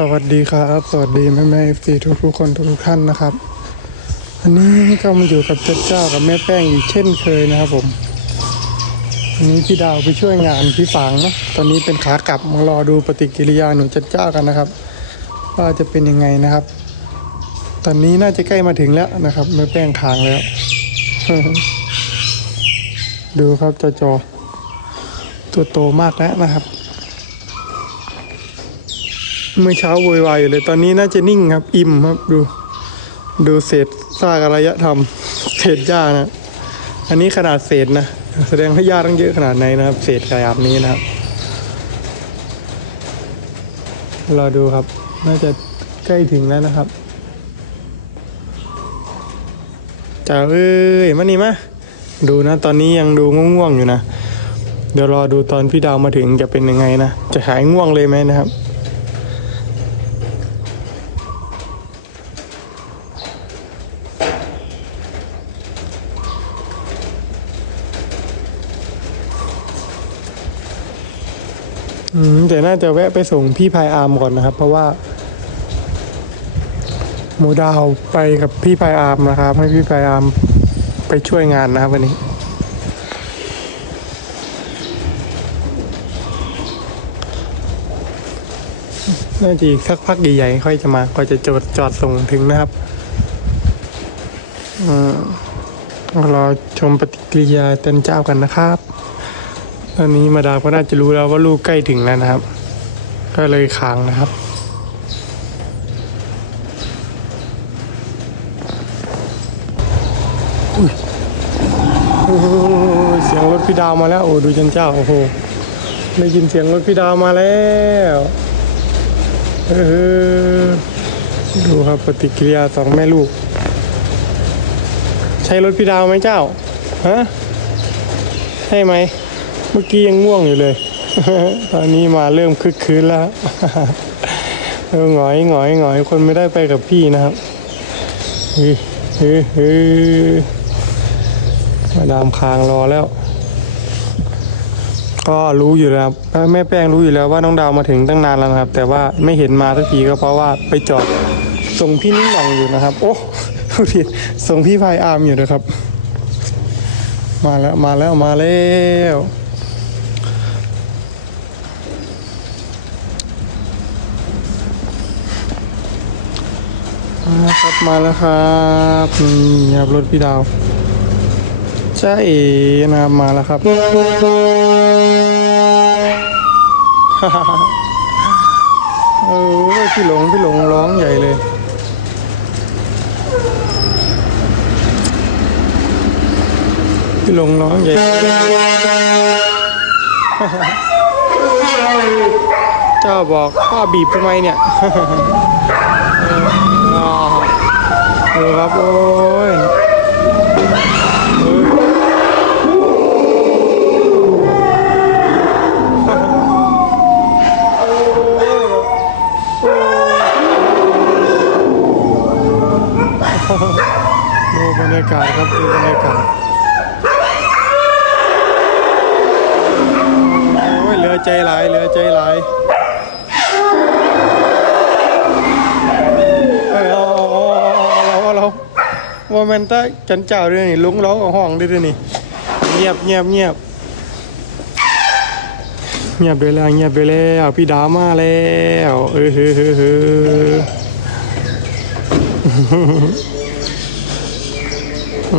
สวัสดีครับ สวัสดีแม่แม่เอฟซีทุกทุกๆคนทุกทุกๆท่านนะครับ อันนี้ก็มาอยู่กับเจ้าเจ้ากับแม่แป้งอีกเช่นเคยนะครับผมอันนี้พี่ดาวไปช่วยงานพี่ฝางนะตอนนี้เป็นขากลับมารอดูปฏิกิริยาหนูเจ้าเจ้ากันนะครับ ว่าจะเป็นยังไงนะครับ ตอนนี้น่าจะใกล้มาถึงแล้วนะครับแม่แป้งคางแล้ว ดูครับจ้าจอตัวโตมากแล้วนะครับ เมื่อเช้าโวยวายอยู่เลย ตอนนี้น่าจะนิ่งครับ อิ่มครับดู ดูเศษซากอารยธรรม เศษหญ้านะ อันนี้ขนาดเศษนะ แสดงว่าหญ้าต้องเยอะขนาดไหนนะครับ เศษขยาบนี้นะครับรอดูครับ น่าจะใกล้ถึงแล้วนะครับจ้าเอ้ยมานี่มาดูนะ ตอนนี้ยังดูง่วงๆอยู่นะ เดี๋ยวรอดูตอนพี่ดาวมาถึงจะเป็นยังไงนะ จะหายง่วงเลยไหมนะครับ อืมแต่น่าจะแวะไปส่งพี่พายอาร์มก่อนนะครับ เพราะว่า หมูดาวไปกับพี่พายอาร์มนะครับ ให้พี่พายอาร์มไปช่วยงานนะครับวันนี้น่าจะอีกสักพักใหญ่ๆค่อยจะมาก็จะจอดจอดส่งถึงนะครับอืมรอชมปฏิกิริยาเต้นเจ้ากันนะครับ ตอนนี้มาดามก็น่าจะรู้แล้วว่าลูกใกล้ถึงแล้วนะครับ ก็เลยค้างนะครับ อุ้ยเสียงรถพี่ดาวมาแล้ว โอ้ดูจันเจ้าโอ้โหได้ยินเสียงรถพี่ดาวมาแล้วเออดูครับปฏิกิริยาสองแม่ลูก ใช่รถพี่ดาวไหมเจ้าฮะใช่ไหม มื่อกี้ยังง่วงอยู่เลย ตอนนี้มาเริ่มคึกคืนแล้วเออหงอยหงอยหงอยคนไม่ได้ไปกับพี่นะครับเฮ้ยเฮ้ยเฮ้ยมาดามคางรอแล้ว ก็รู้อยู่แล้วแม่แป้งรู้อยู่แล้วว่าน้องดาวมาถึงตั้งนานแล้วนะครับ แต่ว่าไม่เห็นมาสักทีก็เพราะว่าไปจอดส่งพี่นิ่งหน่องอยู่นะครับ โอ้ดูดิส่งพี่พายอาร์มอยู่นะครับ มาแล้วมาแล้วมาแล้ว ครับมาแล้วครับนี่ครับรถพี่ดาวจ้าเอนะครับมาแล้วครับเออพี่หลงพี่หลงร้องใหญ่เลยพี่หลงร้องใหญ่เจ้าบอกพ่อบีบทำไมเนี่ย ออเออครับโอ้ยดูบรรยากาศครับดูบรรยากาศโอ้ยเหลือใจหลายเหลือใจหลายเอ้ยเอาเอาเอาเอาเอาเรา ว่ามันตะจันเจ้าด้วยนี่ลุงร้องกับห้องด้วยนี่ เงียบเงียบเงียบเงียบไปแล้วเงียบไปแล้วพี่ดามาแล้วเออเฮ้อเฮ้อเฮ้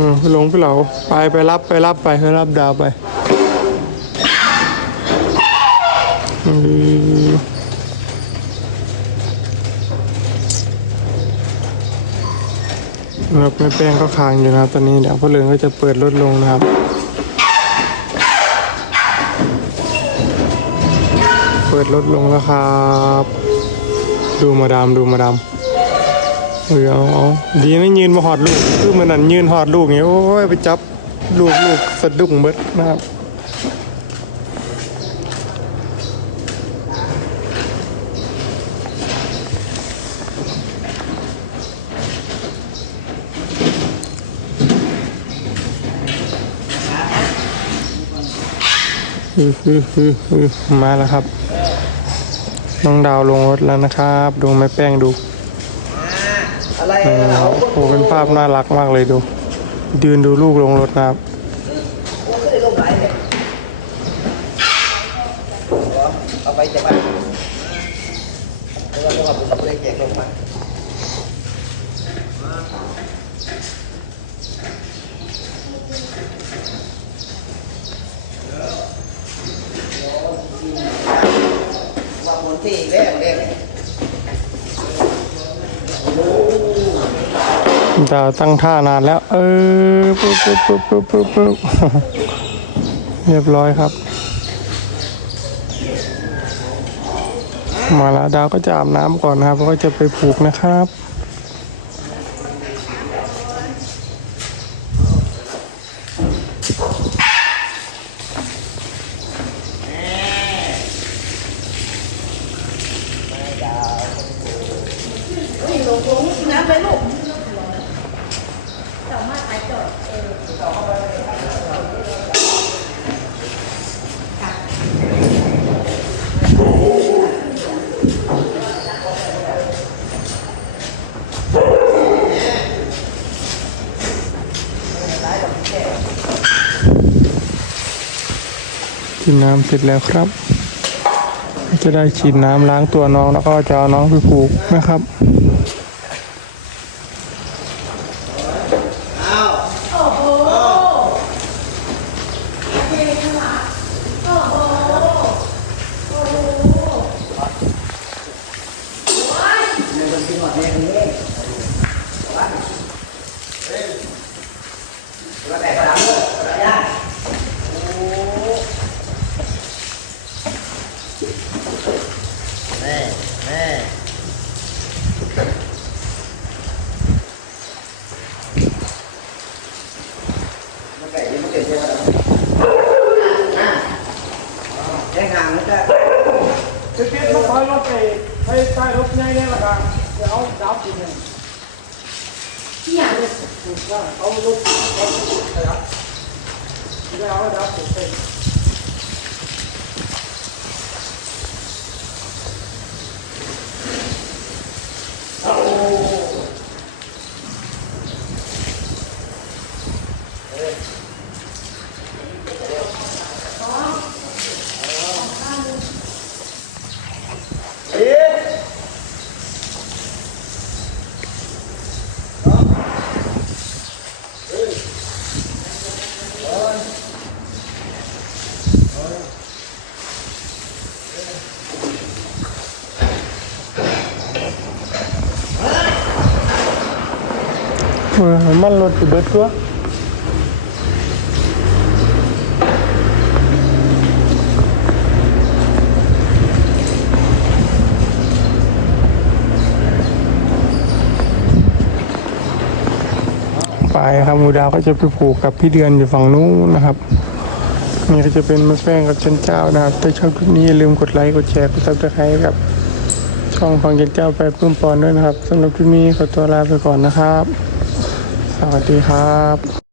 อหลงพี่เหลาไปไปรับไปรับไปไปรับดาวไปอืม ครับแม่แป้งก็ค้างอยู่นะครับ ตอนนี้เดี๋ยวพ่อเลิงก็จะเปิดลดลงนะครับเปิดลดลงแล้วครับ ดูมาดามดูมาดามเออเอาเอดีนะยืนมาหอดลูก คือมันนั่นยืนหอดลูกเงี้ยโอ้ยไปจับลูกลูกสะดุ้งเบิดนะครับ อืออืออืออือ มาแล้วครับ น้องดาวลงรถแล้วนะครับ ดูแม่แป้งดูอะไรเออเราโอ้โหเป็นภาพน่ารักมากเลยดู ยืนดูลูกลงรถนะครับได้ลงไหลเนี่ยเอาไปจากบ้านแล้วก็เอาไปแจกลงมา ว่าคนที่แรกแรกดาวตั้งท่านานแล้ว เออปุ๊บปุ๊บปุ๊บปุ๊บปุ๊บปุ๊บเรียบร้อยครับ มาแล้วดาวก็จะอาบน้ำก่อนนะครับ ก็จะไปผูกนะครับ น้ำไปลูกกินน้ำเสร็จแล้วครับ จะได้ฉีดน้ำล้างตัวน้องแล้วก็จะเอาน้องไปผูกนะครับ แม่แม่มันไก่ยังไม่เกิดใช่ไหมอ่าแจ้งห่างมันจะ จะเก็บรถถอยรถไปไป ใต้รถใหญ่เนี่ยละกันเดี๋ยวเอาดับที่ไหนที่อย่างเลยถูกว่าเอารถเอารถไปดับเดี๋ยวเอาดับผมไป มันรถไปเบิดตัวไปครับมูดาวก็จะไปผูกกับพี่เดือนอยู่ฝั่งนู้นนะครับ นี่ก็จะเป็นมะแป้งกับชันเจ้านะครับ ถ้าชอบคลิปนี้อย่าลืมกดไลค์กดแชร์กดซับสไครต์กับช่องฟังเย็นเจ้าไปเพิ่มปอนด้วยนะครับสำหรับคลิปนี้ขอตัวลาไปก่อนนะครับ สวัสดีครับ